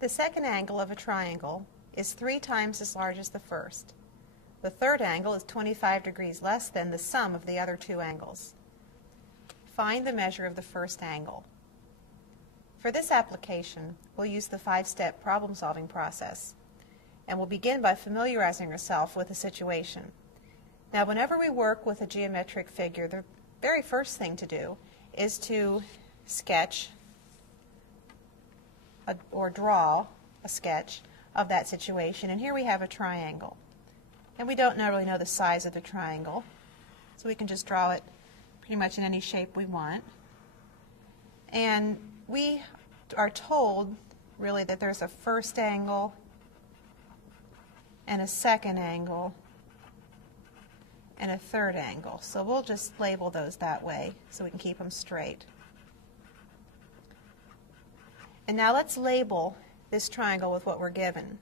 The second angle of a triangle is 3 times as large as the first. The third angle is 25 degrees less than the sum of the other two angles. Find the measure of the first angle. For this application, we'll use the 5-step problem-solving process, and we'll begin by familiarizing ourselves with the situation. Now, whenever we work with a geometric figure, the very first thing to do is to sketch or draw a sketch of that situation. And here we have a triangle. And we don't really know the size of the triangle, so we can just draw it pretty much in any shape we want. And we are told, really, that there's a first angle and a second angle and a third angle. So we'll just label those that way so we can keep them straight. And now let's label this triangle with what we're given.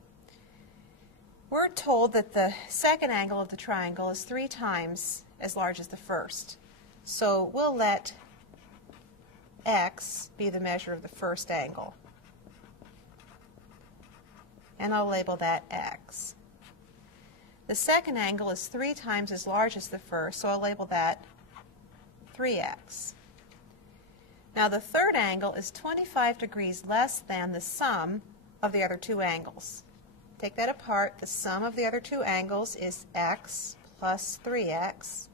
We're told that the second angle of the triangle is 3 times as large as the first. So we'll let x be the measure of the first angle. And I'll label that x. The second angle is 3 times as large as the first, so I'll label that 3x. Now the third angle is 25 degrees less than the sum of the other two angles. Take that apart. The sum of the other two angles is x plus 3x.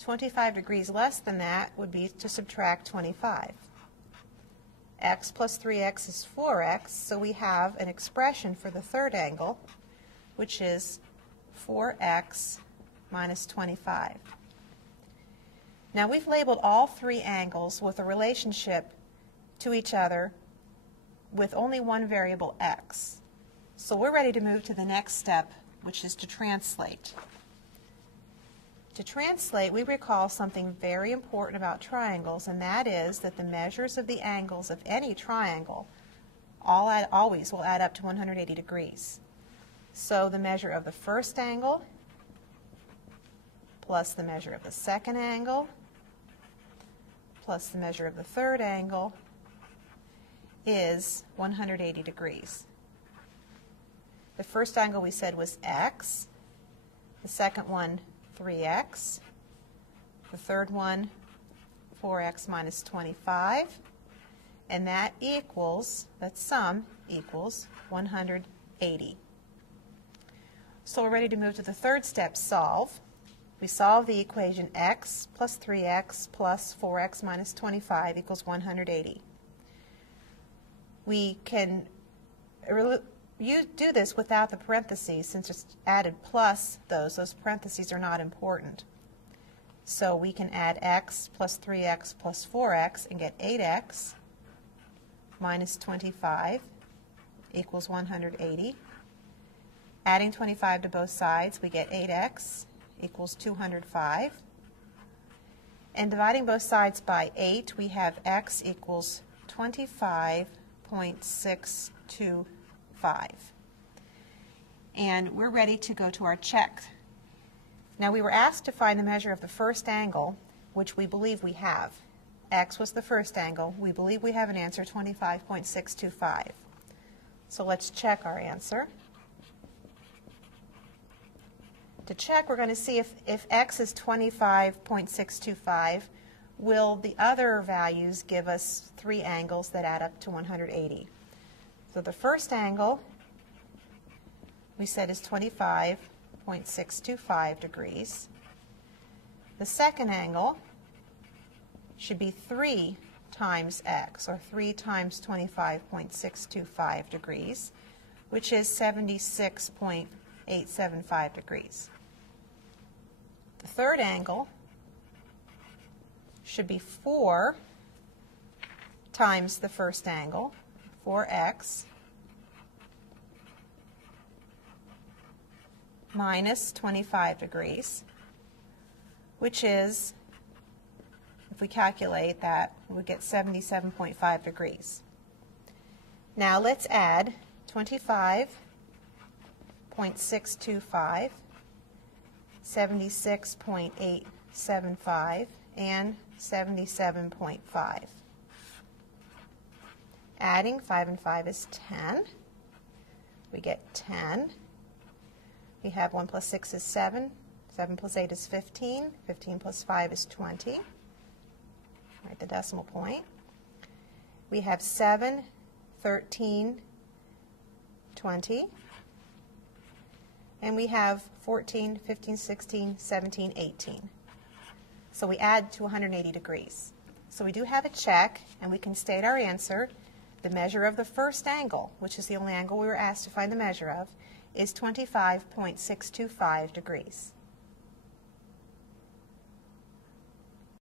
25 degrees less than that would be to subtract 25. X plus 3x is 4x, so we have an expression for the third angle, which is 4x minus 25. Now we've labeled all 3 angles with a relationship to each other with only one variable, x. So we're ready to move to the next step, which is to translate. To translate, we recall something very important about triangles, and that is that the measures of the angles of any triangle always will add up to 180 degrees. So the measure of the first angle plus the measure of the second angle plus the measure of the third angle is 180 degrees. The first angle we said was x, the second one 3x, the third one 4x minus 25, and that sum equals 180. So we're ready to move to the third step, solve. We solve the equation x plus 3x plus 4x minus 25 equals 180. We can do this without the parentheses, since it's added plus those parentheses are not important. So we can add x plus 3x plus 4x and get 8x minus 25 equals 180. Adding 25 to both sides, we get 8x equals 205. And dividing both sides by 8, we have x equals 25.625. And we're ready to go to our check. Now we were asked to find the measure of the first angle, which we believe we have. X was the first angle. We believe we have an answer, 25.625. So let's check our answer. To check, we're going to see if x is 25.625, will the other values give us 3 angles that add up to 180. So the first angle we said is 25.625 degrees. The second angle should be 3 times x, or 3 times 25.625 degrees, which is 76.875 degrees. The third angle should be 4 times the first angle, 4x, minus 25 degrees, which is, if we calculate that, we get 77.5 degrees. Now let's add 25.625, 76.875, and 77.5. Adding 5 and 5 is 10. we get 10. We have 1 plus 6 is 7. 7 plus 8 is 15. 15 plus 5 is 20. Write the decimal point. We have 7, 13, 20. And we have 14, 15, 16, 17, 18. So we add to 180 degrees. So we do have a check, and we can state our answer. The measure of the first angle, which is the only angle we were asked to find the measure of, is 25.625 degrees.